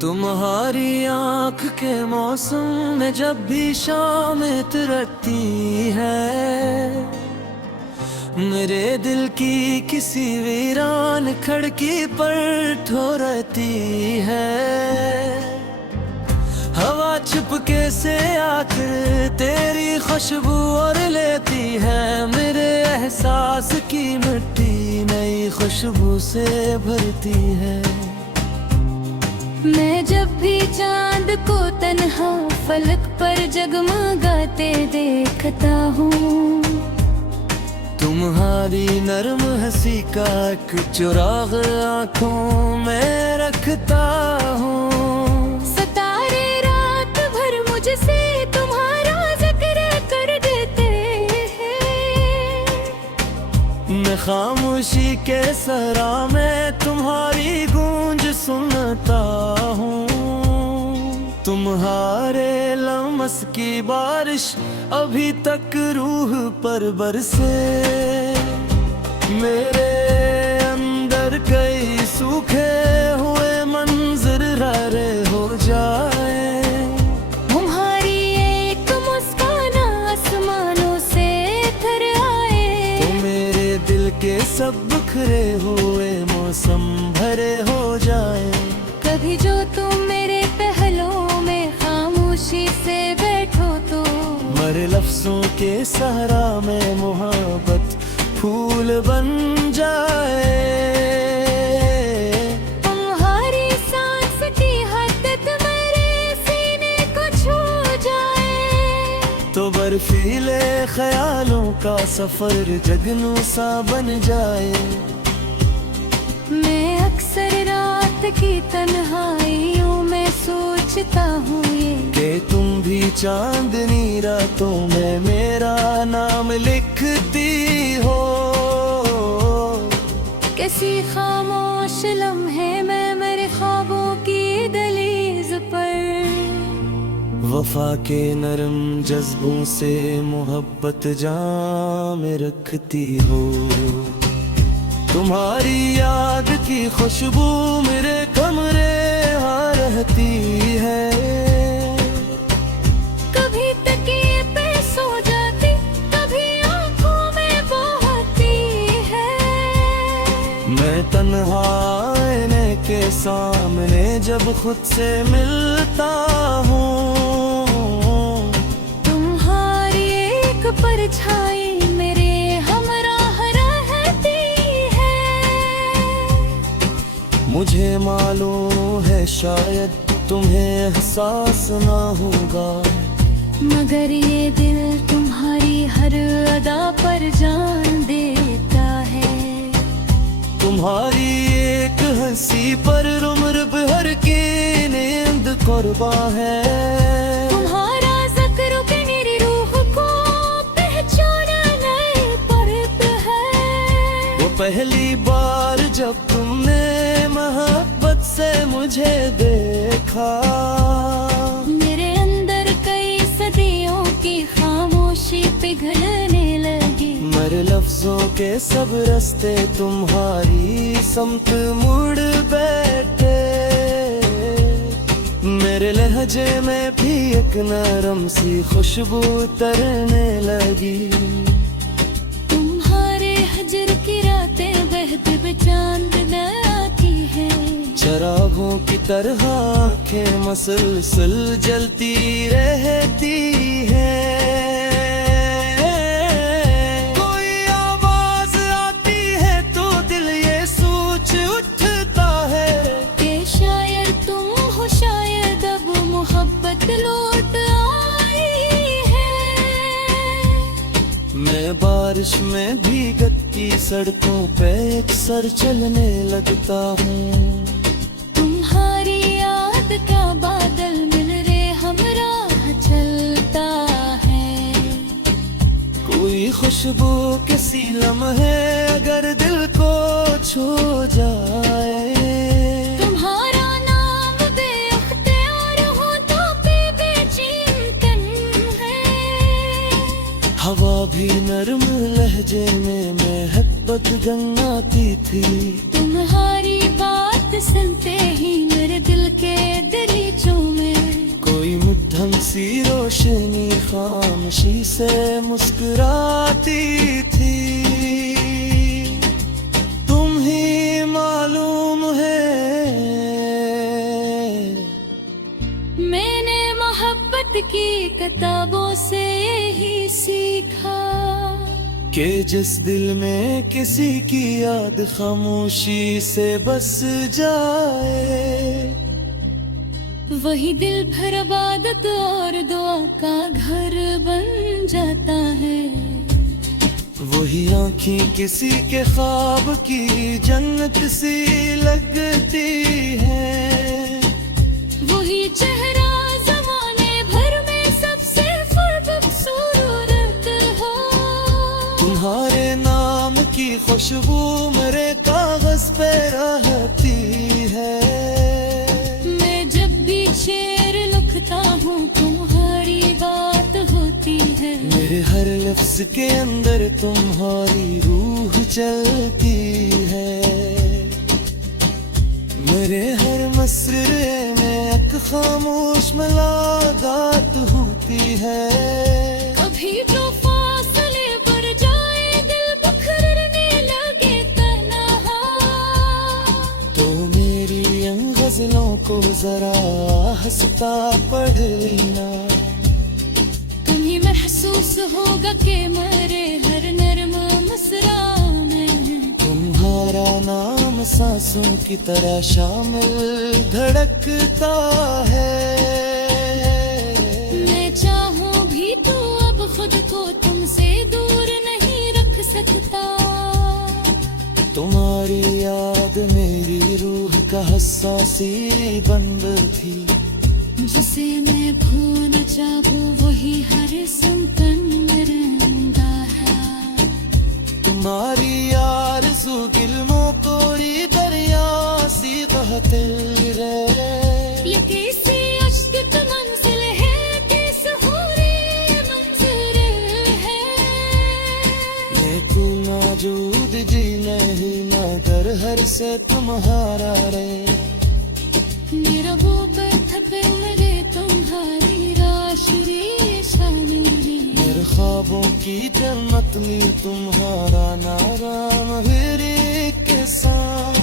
तुम्हारी आँख के मौसम में जब भी शाम उतरती है, मेरे दिल की किसी वीरान खिड़की पर ठोरती है। हवा चुपके से आकर तेरी खुशबू और लेती है, मेरे एहसास की मिट्टी नई खुशबू से भरती है। मैं जब भी चांद को तन्हा फलक पर जगमगाते देखता हूँ, तुम्हारी नरम हंसी का एक चुराग आँखों में रखता हूँ। सितारे रात भर मुझसे तुम्हारा जिक्र कर देते हैं। मैं खामोशी के सरा में तुम्हारी गूंज सुनता हूँ। तुम्हारे लम्स की बारिश अभी तक रूह पर बरसे, मेरे अंदर कई सूखे हुए मंजर हरे हो जाए। तुम्हारी एक मुस्कान आसमानों से उतर आए, तो मेरे दिल के सब बिखरे हुए मौसम भरे हो जाए। कभी जो तुम मेरे पहलुओं में खामोशी से बैठो तो मरे लफ्जों के सहारा में मोहब्बत फूल बन जाए। तुम्हारी सांस की हदत मेरे सीने को छू जाए, तो बर्फीले ख्यालों का सफर जगनू सा बन जाए। मैं अक्सर रात की तन्हाइयों में सोचता हूँ ये कि तुम भी चांदनी रातों में मेरा नाम लिखती हो। किसी खामोश लम्हे में मेरे ख्वाबों की दहलीज पर वफा के नरम जज्बों से मोहब्बत जाम में रखती हो। तुम्हारी याद की खुशबू मेरे कमरे यहाँ रहती है। कभी तकिए पे सो जाती, कभी आंखों में बहती है। मैं तन्हा आईने के सामने जब खुद से मिलता हूँ, तुम्हारी एक परछाई मेरे हमराह रहती है। मुझे मालूम है शायद तुम्हें एहसास ना होगा, मगर ये दिल तुम्हारी हर अदा पर जान देता है। तुम्हारी एक हंसी पर उम्र भर की नींद कुर्बान है। तुम्हारा ज़िक्र के मेरी रूह को पहचानने परत है। वो पहली बार जब तुमने मोहब्बत से मुझे देखा, मेरे अंदर कई सदियों की खामोशी पिघलने लगी। मेरे लफ्जों के सब रास्ते तुम्हारी समत मुड़ बैठे। मेरे लहजे में भी एक नरम सी खुशबू तरने लगी। तुम्हारे हजर की रातें बहते हुए चांद आती है। चरागों की तरह आँखें मसलसल जलती रहती है। कोई आवाज आती है तो दिल ये सोच उठता है कि शायद तुम हो, शायद अब मोहब्बत लौट आई है। मैं बारिश में भीगती सड़कों पे अक्सर चलने लगता हूँ। तुम्हारी याद का बादल मिल रे हमराह चलता है। कोई खुशबू किसी लम्हे अगर दिल को छू जाए, तुम्हारा नाम बेअख्तियार हो तो बेचैन है। हवा भी नरम लहजे में महब्बत गंगाती थी। तुम्हारी बात बात सुनते ही मेरे दिल के दरीचों में कोई मध्यम सी रोशनी खामोशी से मुस्कुराती थी। तुम ही मालूम है मैंने मोहब्बत की किताबों से यही सीखा कि जिस दिल में किसी की याद खामोशी से बस जाए, वही दिल भर इबादत और दुआ का घर बन जाता है। वही आँखें किसी के ख्वाब की जन्नत सी लगती है। वही चेहरा जमाने भर में सबसे खूबसूरत हो। तुम्हारे नाम की खुशबू मेरे कागज पे रहती है। मैं जब भी शेर लिखता हूँ तुम्हारी बात होती है। मेरे हर लफ्ज के अंदर तुम्हारी रूह चलती है। मेरे हर मसरे में एक खामोश मुलाकात होती है। कभी जो फासले बढ़ जाए दिल बिखरने लगे तन्हा, तो मेरी इन गजलों को जरा हंसता पढ़ लेना। तुम्हें महसूस होगा कि मेरे हर नर्म मसरा में तुम्हारा नाम सांसों की तरह शामिल धड़कता है। मैं चाहूं भी तो अब खुद को तुमसे दूर नहीं रख सकता। तुम्हारी याद मेरी रूह का हसासी बंद थी। जिसे मैं भूल न चाहूं वही हर सिमटन में रहता है। तुम्हारी आरज़ू गिल्मों कोरी दरिया सी बहती रहे। ये कैसी अश्क की मंजिल है, किस हूरी मंजिल है। मैं तू मौजूद जी नहीं मगर हर से तुम्हारा रे। मेरा वो पर थपे लगे तुम्हारी राशि शामिली। मेरे ख्वाबों की जन्नत में तुम्हारा नाम मेरे के साथ।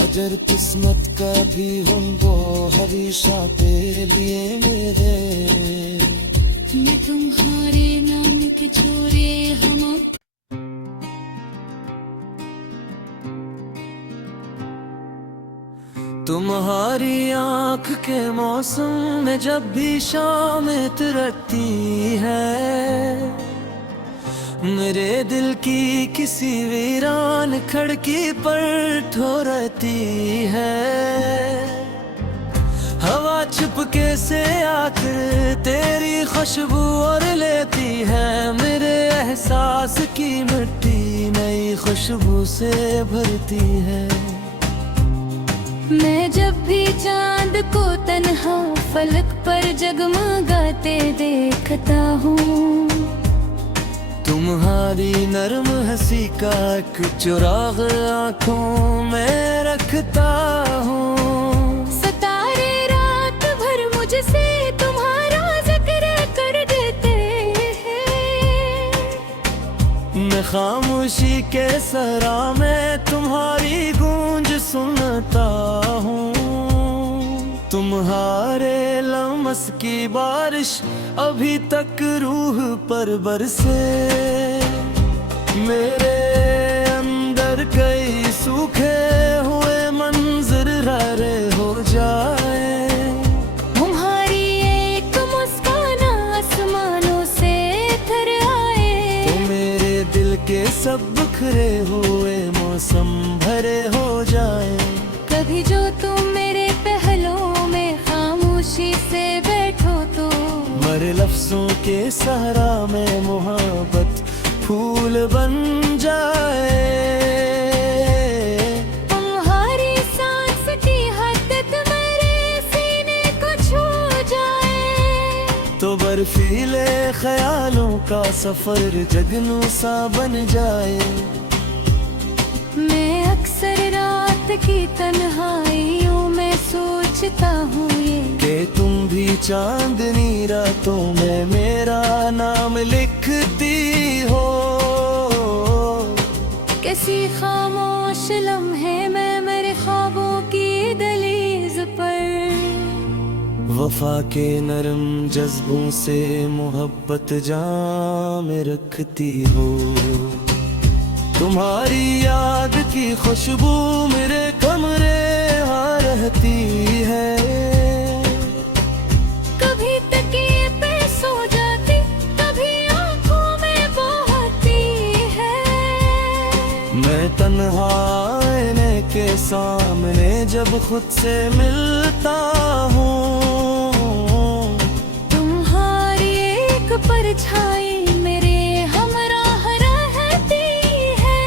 अगर किस्मत का भी हम वो हमेशा तेरे लिए मेरे। मैं तुम्हारे नाम के छोरे हम तुम्हारी आँख के मौसम में जब भी शाम उतरती है, मेरे दिल की किसी वीरान खिड़की पर ठोरती है। हवा चुपके से आकर तेरी खुशबू और लेती है। मेरे एहसास की मिट्टी नई खुशबू से भरती है। मैं जब भी चांद को तन्हा फलक पर जगमगाते देखता हूँ, तुम्हारी नरम हंसी का एक चुराग आँखों में रखता हूँ। सितारे रात भर मुझसे तुम्हारा जिक्र कर देते हैं। मैं खामोशी के सरा में तुम्हारी गूंज सुनता हूँ। तुम्हारे लम्स की बारिश अभी तक रूह पर बरसे। मेरे अंदर कई सूखे हुए मंजर हरे हो जाए। तुम्हारी एक मुस्कान आसमानों से उतर आए। तो मेरे दिल के सब बिखरे हुए मौसम भरे हो जाए। कभी जो तुम मेरे पहलुओं में खामोशी से बैठो तो मरे लफ्जों के सहारा में मोहब्बत फूल बन जाए। तुम्हारी सांस की हदत मेरे सीने को छू जाए। तो बर्फीले ख्यालों का सफर जगनू सा बन जाए। मैं अक्सर रात की तन्हाइयों में सोचता हूँ ये कि तुम भी चांदनी रातों में मेरा नाम लिखती हो। किसी खामोश लम्हे में मेरे ख्वाबों की दहलीज पर वफा के नरम जज्बों से मोहब्बत जाम में रखती हो। तुम्हारी याद की खुशबू मेरे कमरे यहाँ रहती है। कभी तकिए पे सो जाती, कभी आंखों में बहती है। मैं तन्हा आईने के सामने जब खुद से मिलता हूँ, तुम्हारी एक परछाई मेरे हमराह रहती है।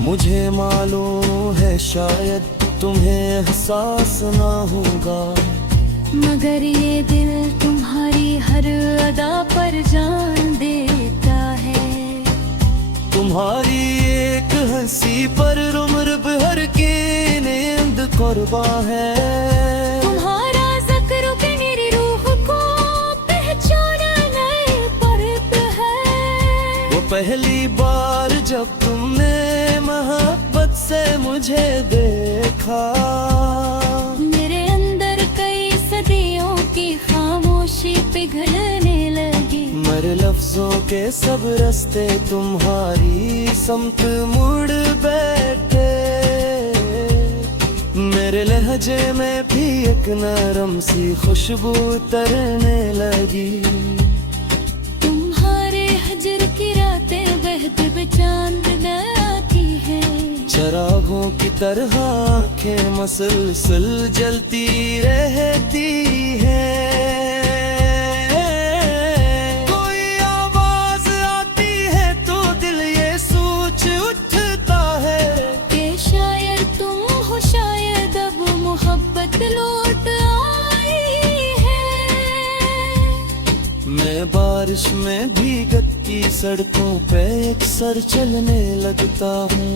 मुझे मालूम है शायद तुम्हें एहसास ना होगा, मगर ये दिल तुम्हारी हर अदा पर जान देता है। तुम्हारी एक हंसी पर उम्र भर की नींद कुर्बान है। तुम्हारा ज़िक्र के मेरी रूह को पहचानने परत है। वो पहली बार जब तुमने मोहब्बत से मुझे देखा, मेरे अंदर कई सदियों की खामोशी पिघलने लगी। मेरे लफ्जों के सब रास्ते तुम्हारी समत मुड़ बैठे। मेरे लहजे में भी एक नरम सी खुशबू तरने लगी। तुम्हारे हजर की रातें बहते बेचांद आती है। चरागों की तरह आँखें मसलसल जलती रहती है। कोई आवाज आती है तो दिल ये सोच उठता है कि शायद तुम हो, शायद अब मोहब्बत लौट आई है। मैं बारिश में भीगती सड़कों पे अक्सर चलने लगता हूँ।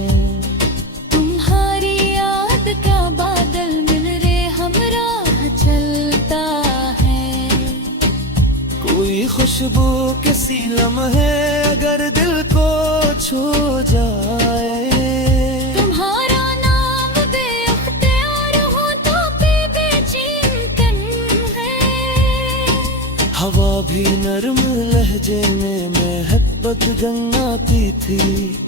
तुम्हारी याद का बादल मिल रे हमराह चलता है। कोई खुशबू किसी लम्हे अगर दिल को छू जाए, तुम्हारा नाम बेअख्तियार हो तो बेचैन है। हवा भी नरम लहजे में महब्बत गंगाती थी।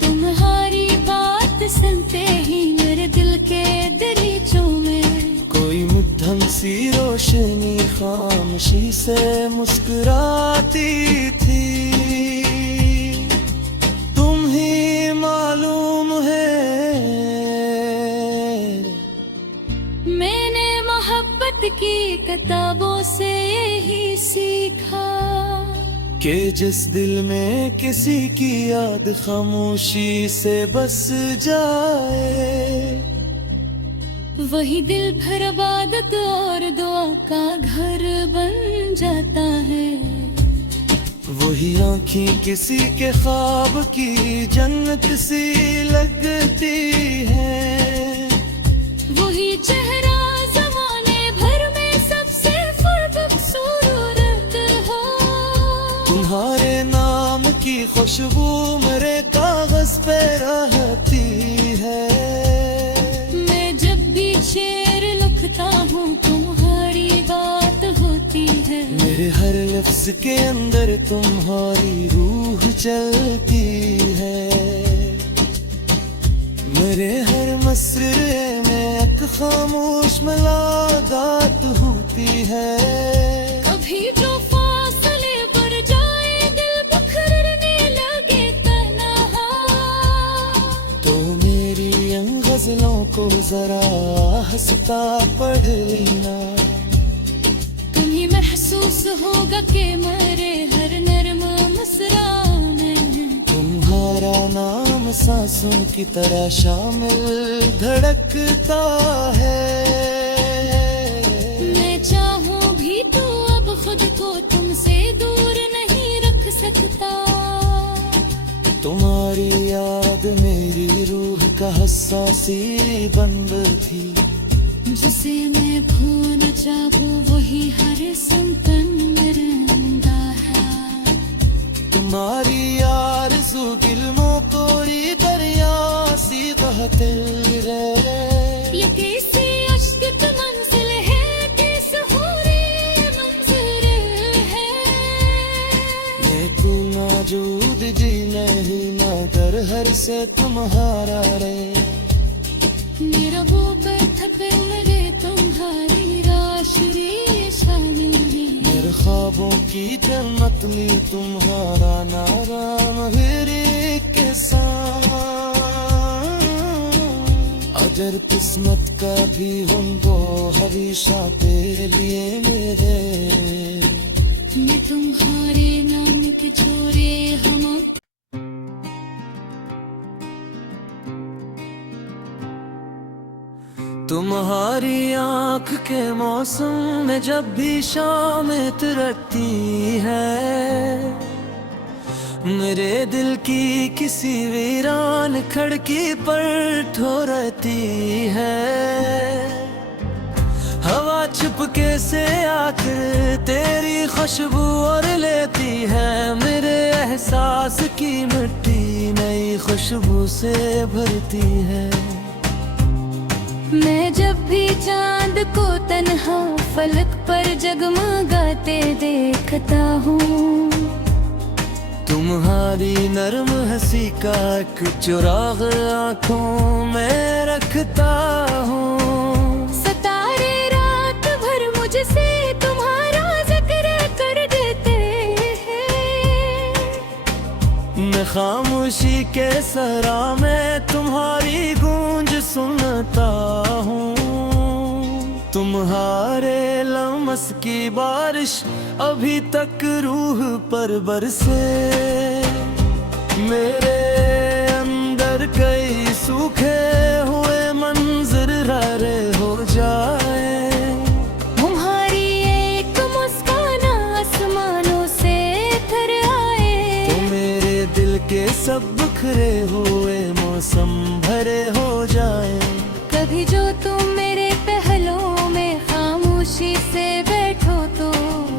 तुम्हारी बात सुनते ही मेरे दिल के दरीचों में कोई मध्यम सी रोशनी खामोशी से मुस्कुराती थी। तुम ही मालूम है मैंने मोहब्बत की किताबों से यही सीखा कि जिस दिल में किसी की याद खामोशी से बस जाए, वही दिल भर इबादत और दुआ का घर बन जाता है। वही आँखें किसी के ख्वाब की जन्नत सी लगती है। वही चेहरा ज़माने भर में सबसे खूबसूरत हो। तुम्हारे नाम की खुशबू मेरे कागज पे रहती है। मैं जब भी शेर लिखता हूँ तुम्हारी बात होती है। मेरे हर लफ्ज के अंदर तुम्हारी रूह चलती है। मेरे हर मसरे में एक खामोश मुलाकात होती है। कभी जो फासले बढ़ जाए दिल बिखरने लगे तन्हा, तो मेरी इन गजलों को जरा हंसता पढ़ लेना। तुम्हें महसूस होगा कि मेरे हर नर्म मुस्कुराने में तुम्हारा नाम सांसों की तरह शामिल धड़कता है। मैं चाहूँ भी तो अब खुद को तुमसे दूर नहीं रख सकता। तुम्हारी याद याद मेरी रूह का हसासी बंद थी। जिसे मैं भूल न चाहूं वही हर संतन में रहता है। तुम्हारी आरज़ू गिल्मों कोरी दरिया सी बहते रहे। ये कैसी अश्क की मंजिल है, किस हूरी मंजिल है। ये तू मौजूद जी नहीं ना दर हर से तुम्हारा रे। मेरा वो बैठक लगे तुम्हारी राशि शानी। मेरे ख्वाबों की जन्नत में तुम्हारा नारा मेरे के साथ। अगर किस्मत का भी हम दो हमेशा पे लिए मेरे। मैं तुम्हारे नाम के छोरे हम। तुम्हारी आँख के मौसम में जब भी शाम उतरती है। मेरे दिल की किसी वीरान खिड़की पर ठोरती है। हवा चुपके से आकर तेरी खुशबू और लेती है। मेरे एहसास की मिट्टी नई खुशबू से भरती है। मैं जब भी चांद को तन्हा फलक पर जगमगाते देखता हूँ। तुम्हारी नरम हंसी का एक चुराग आँखों में रखता हूँ। सितारे रात भर मुझसे तुम्हारा जिक्र कर देते हैं। मैं खामोशी के सरा में तुम्हारी गूंज सुनता हूँ। तुम्हारे लम्स की बारिश अभी तक रूह पर बरसे। मेरे अंदर कई सूखे हुए मंजर हरे हो जाए। तुम्हारी एक मुस्कान आसमानों से उतर आए। तो मेरे दिल के सब बिखरे हुए मौसम भरे हो जाए। कभी जो तुम मेरे पहलुओं में खामोशी से बैठो तो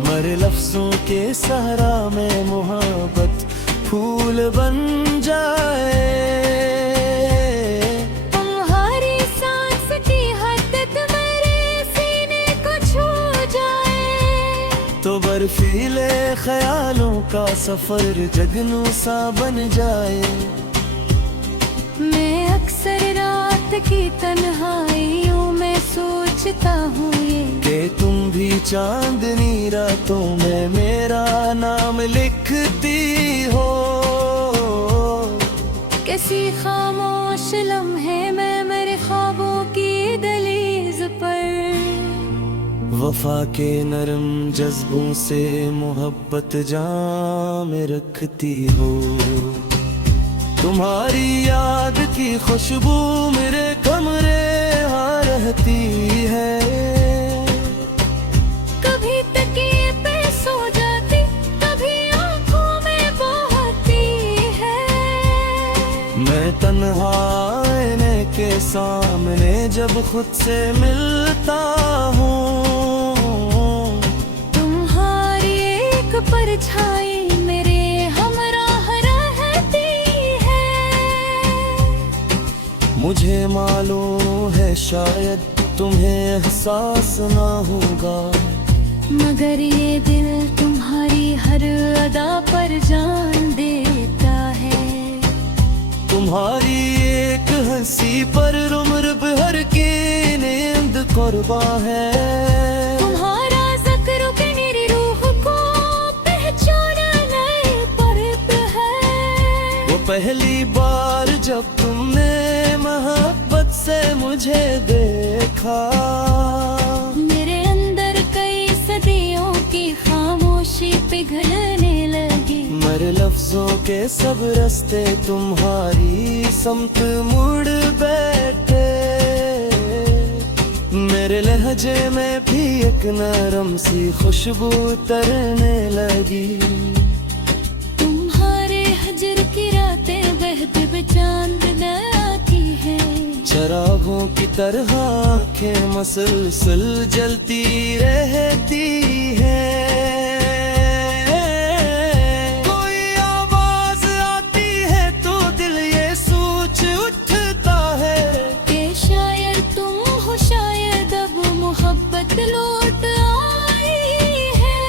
मरे लफ्जों के सहारा में मोहब्बत फूल बन जाए। तुम्हारी सांस की हदत मेरे सीने को छू जाए। तो बर्फीले ख्यालों का सफर जगनू सा बन जाए। मैं अक्सर रात की तन्हाइयों में सोचता हूँ ये कि तुम भी चांदनी रातों में मेरा नाम लिखती हो। कैसी खामोश लम्हे में मेरे ख्वाबों की दहलीज पर। वफा के नरम जज्बों से मोहब्बत जाम में रखती हो। तुम्हारी याद की खुशबू मेरे कमरे यहाँ रहती है। कभी तकिए पे सो जाती, कभी आंखों में बहती है। मैं तन्हा आईने के सामने जब खुद से मिलता हूँ। तुम्हारी एक परछाई मेरे हमराह रहती है। मुझे मालूम है शायद तुम्हें एहसास ना होगा। मगर ये दिल तुम्हारी हर अदा पर जान देता है। तुम्हारी एक हंसी पर उम्र भर की नींद कुर्बान है। तुम्हारा ज़िक्र के मेरी रूह को पहचानने पर है। वो पहली बार जब तुमने मोहब्बत से मुझे देखा। मेरे अंदर कई सदियों की खामोशी पिघलने लगी। मेरे लफ्जों के सब रास्ते तुम्हारी समत मुड़ बैठे। मेरे लहजे में भी एक नरम सी खुशबू तरने लगी। तुम्हारे हजर की रातें बहते बेचान की तरह आँखें मसलसल जलती रहती है। कोई आवाज आती है तो दिल ये सोच उठता है कि शायद तुम हो, शायद अब मोहब्बत लौट आई है।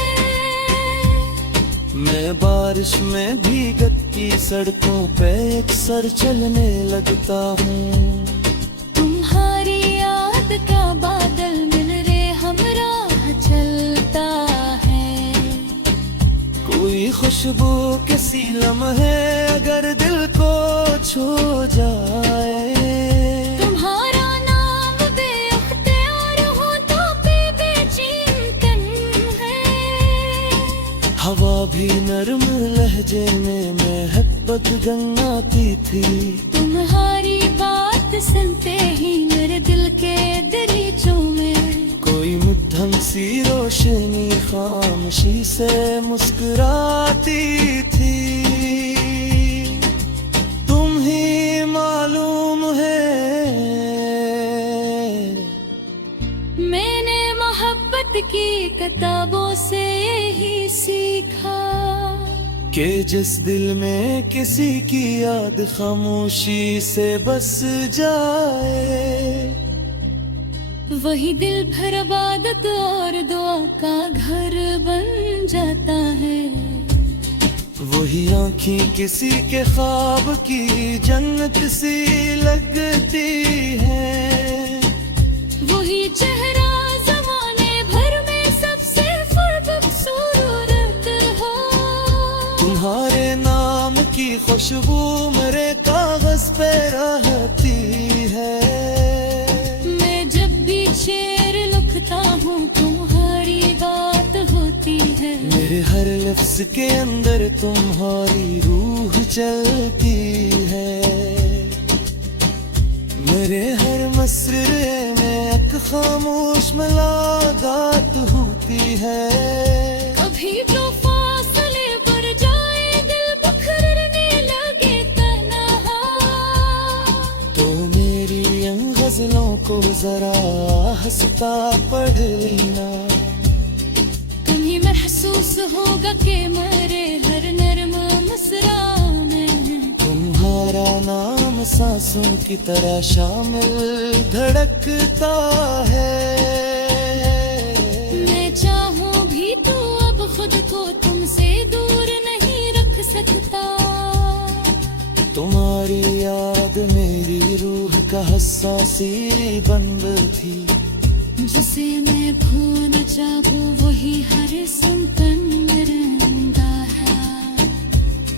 मैं बारिश में भीगती सड़कों पे अक्सर चलने लगता हूँ। तुम्हारी याद का बादल मिल रे हमराह चलता है। कोई खुशबू किसी लम्हे अगर दिल को छू जाए, तुम्हारा नाम बेअख्तियार हो तो बेचैन तन है। हवा भी नरम लहजे में महब्बत गंगाती थी। तुम्हारी बात सुनते ही मेरे दिल के दरीचों में कोई मध्यम सी रोशनी खामोशी से मुस्कुराती थी। तुम ही मालूम है मैंने मोहब्बत की किताबों से यही सीखा कि जिस दिल में किसी की याद खामोशी से बस जाए, वही दिल भर इबादत और दुआ का घर बन जाता है। वही आँखें किसी के ख्वाब की जन्नत सी लगती है। वही चेहरा जमाने भर में सबसे खूबसूरत हो। तुम्हारे नाम की खुशबू मेरे कागज पे रहती है। मैं जब भी शेर लिखता हूँ तुम्हारी बात होती है। मेरे हर लफ्ज के अंदर तुम्हारी रूह चलती है। मेरे हर मसरे में एक खामोश मुलाकात होती है। कभी जो फासले बढ़ जाए दिल बिखरने लगे तन्हा, तो मेरी इन गजलों को जरा हंसता पढ़ लेना। तुम्हें महसूस होगा कि मेरे हर नर्म मुस्रा में तुम्हारा नाम सांसों की तरह शामिल धड़कता है। मैं चाहूँ भी तो अब खुद को तुमसे दूर नहीं रख सकता। तुम्हारी याद मेरी रूह का हसासी बंद थी। जिसे मैं भूल न चाहूँ वही हर संकन में रहता है।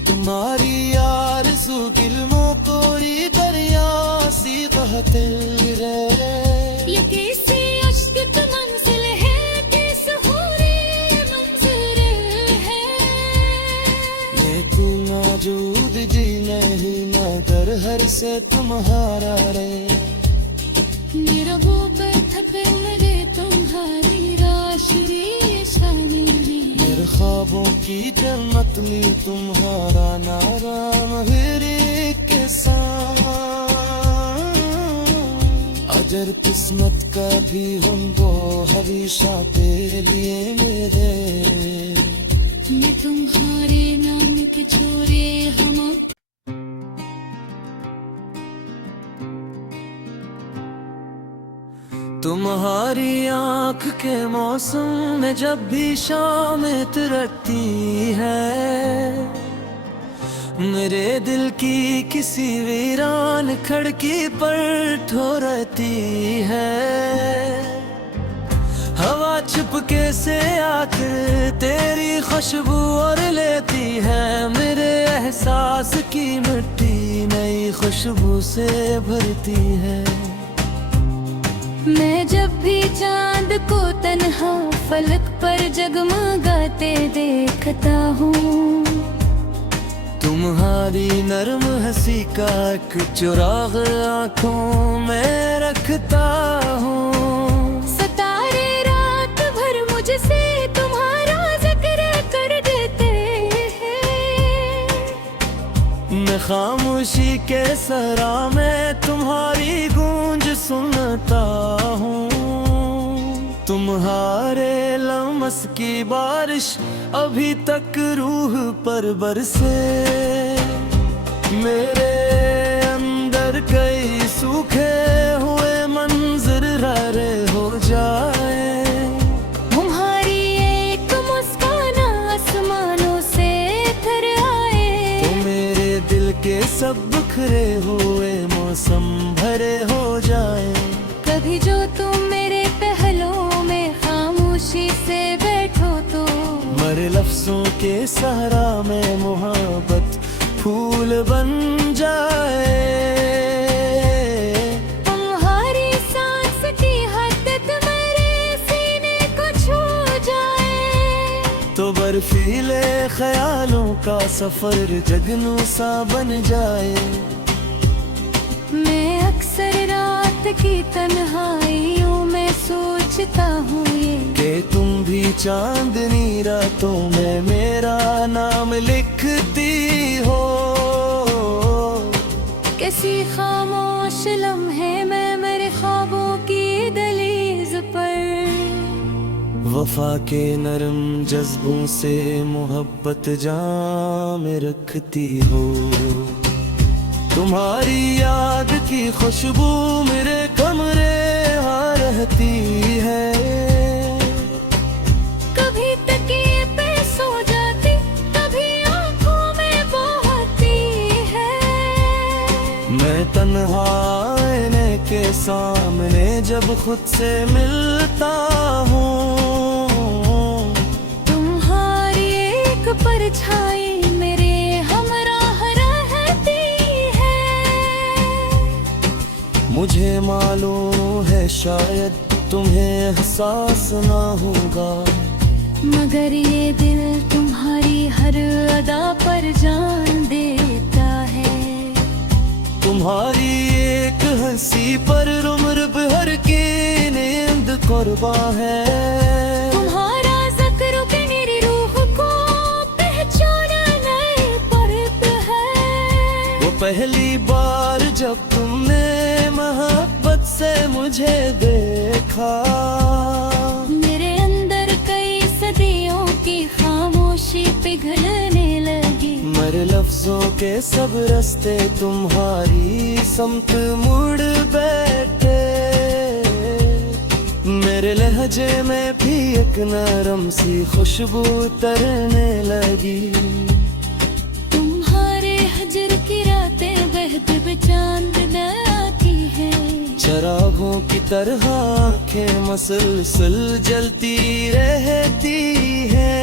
तुम्हारी आरज़ू गिल्मों कोई दरिया सी बहती रहे। ये कैसी अश्क की मंजिल है, किस हूरी मंजिल है। मैं तू मौजूद जी नहीं मगर हर से तुम्हारा रे। मेरा वो पर थपे लगे तुम्हारी राशि शानी। मेरे ख्वाबों की जन्नत में तुम्हारा नारा मेरे के साथ। अगर किस्मत का भी हम वो हमेशा तेरे लिए मेरे। मैं तुम्हारे नाम के छोरे हम तुम्हारी आँख के मौसम में जब भी शाम उतरती है, मेरे दिल की किसी वीरान खिड़की पर ठोरती है। हवा चुपके से आकर तेरी खुशबू और लेती है। मेरे एहसास की मिट्टी नई खुशबू से भरती है। मैं जब भी चांद को तन्हा फलक पर जगमगाते देखता हूँ, तुम्हारी नरम हंसी का एक चुराग आँखों में रखता हूँ। सितारे रात भर मुझसे तुम्हारा जिक्र कर देते हैं। मैं खामोशी के सरा में तुम्हारी गूंज सुनता हूँ। तुम्हारे लम्स की बारिश अभी तक रूह पर बरसे। मेरे अंदर कई सूखे हुए मंजर हरे हो जाए। तुम्हारी एक मुस्कान आसमानों से फिर आए, तो मेरे दिल के सब बिखरे हुए मौसम भरे हो जाए। कभी जो तुम मेरे पहलुओं में खामोशी से बैठो तो मरे लफ्जों के सहारा में मोहब्बत फूल बन जाए। तुम्हारी सांस की हदत मेरे सीने को छू जाए, तो बर्फीले ख्यालों का सफर जगनू सा बन जाए। मैं अक्सर रात की तन्हाइयों में सोचता हूँ ये कि तुम भी चांदनी रातों में मेरा नाम लिखती हो। किसी खामोश लम्हे में मेरे ख्वाबों की दहलीज पर वफा के नरम जज्बों से मोहब्बत जाम में रखती हो। तुम्हारी याद की खुशबू मेरे कमरे यहाँ रहती है। कभी तकिए पे सो जाती, कभी आंखों में बहती है। मैं तन्हा आईने के सामने जब खुद से मिलता हूँ। तुम्हारी एक परछाई मेरे हमराह रहती है। मुझे मालूम है शायद तुम्हें एहसास ना होगा, मगर ये दिल तुम्हारी हर अदा पर जान देता है। तुम्हारी एक हंसी पर उम्र भर की नींद कुर्बान है। तुम्हारा ज़िक्र भी मेरी रूह को पहचानने परत है। वो पहली बार जब तुमने मोहब्बत से मुझे देखा, मेरे अंदर कई सदियों की खामोशी पिघलने लगी। मरे लफ्जों के सब रास्ते तुम्हारी समत मुड़ बैठे। मेरे लहजे में भी एक नरम सी खुशबू तरने लगी। तुम्हारे हजर की रातें बहते हुए चांद न आती है। चरागों की तरह आँखें मसलसल जलती रहती है।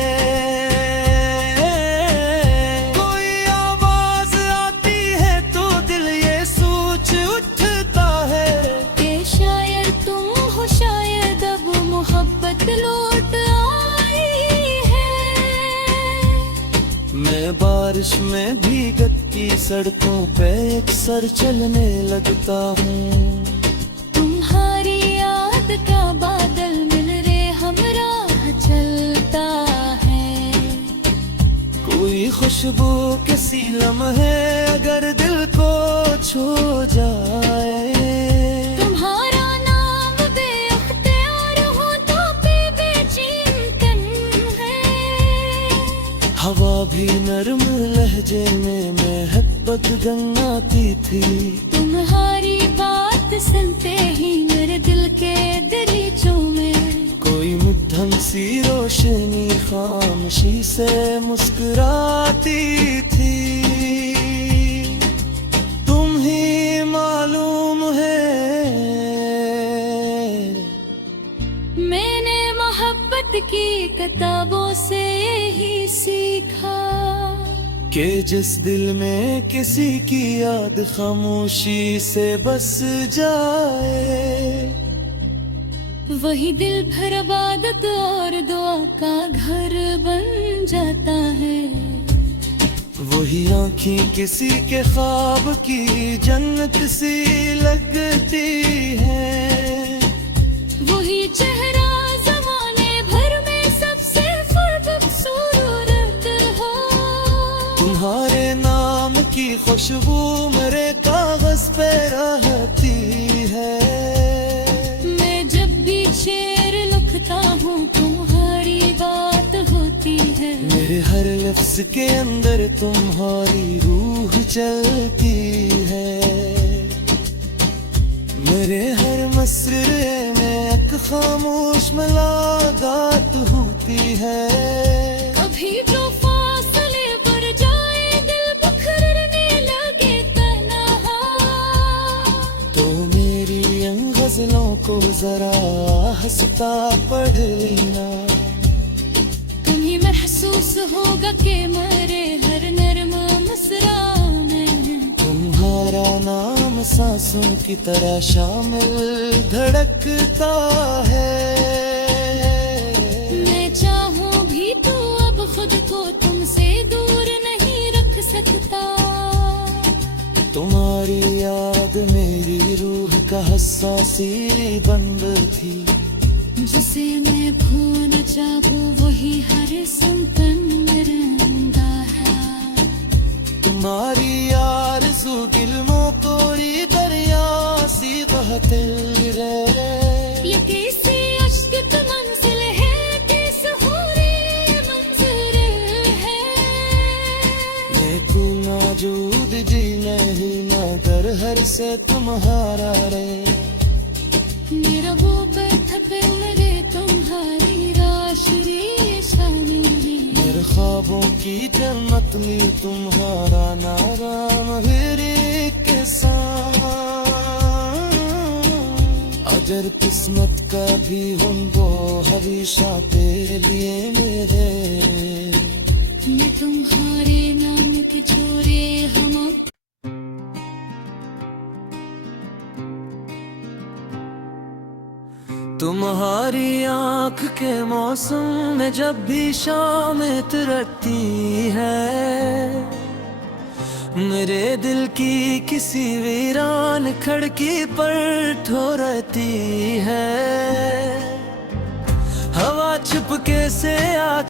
कोई आवाज आती है तो दिल ये सोच उठता है कि शायद तुम हो, शायद अब मोहब्बत लौट आई है। मैं बारिश में भीगती सड़कों पे अक्सर चलने लगता हूँ। तुम्हारी याद का बादल मिल रे हमराह चलता है। कोई खुशबू किसी लम्हे अगर दिल को छू जाए। तुम्हारा नाम बेअख्तियार हो तो बेचैन है। हवा भी नरम लहजे में महब्बत गंगाती थी। तुम्हारी बात सुनते ही मेरे दिल के दरीचों में कोई मध्यम सी रोशनी खामोशी से मुस्कुराती थी। तुम ही मालूम है मैंने मोहब्बत की किताबों से ही सीखा कि जिस दिल में किसी की याद खामोशी से बस जाए, वही दिल भर इबादत और दुआ का घर बन जाता है। वही आँखें किसी के ख्वाब की जन्नत सी लगती है। वही चेहरा ज़माने भर में सबसे खूबसूरत हो। तुम्हारे नाम की खुशबू मेरे कागज पे रहती है। मैं जब भी शेर लिखता हूँ तुम्हारी बात होती है। मेरे हर लफ्ज के अंदर तुम्हारी रूह चलती है। मेरे हर मसरे में एक खामोश मुलाकात होती है। कभी जो फासले बढ़ जाए दिल बिखरने लगे तन्हा, तो मेरी इन गजलों को जरा हंसता पढ़ लेना। तुम्हें महसूस होगा कि मेरे हर नर्म मुस्कुराने में तुम्हारा नाम सांसों की तरह शामिल धड़कता है। मैं चाहूं भी तो अब खुद को तुमसे दूर नहीं रख सकता। तुम्हारी याद मेरी रूह का हसासी बंद थी। जिसे मैं भूल न चाहूं वही हर संकन में रंगा है। तुम्हारी आरज़ू गिल्मों कोरी दरिया सी बहते रहे। ये कैसी अश्क की मंजिल है, किस हूरी मंजर है। देखो मौजूद जी नहीं मगर हर से तुम्हारा रे। मेरा वो पे लगे तुम्हारी राशि शानी। मेरे ख्वाबों की जन्नत में तुम्हारा नाम मेरे के साथ। अगर किस्मत का भी हम वो हमेशा तेरे लिए मेरे। मैं तुम्हारे नाम के छोरे हम तुम्हारी आँख के मौसम में जब भी शाम उतरती है। मेरे दिल की किसी वीरान खिड़की पर ठोरती है। हवा चुपके से आ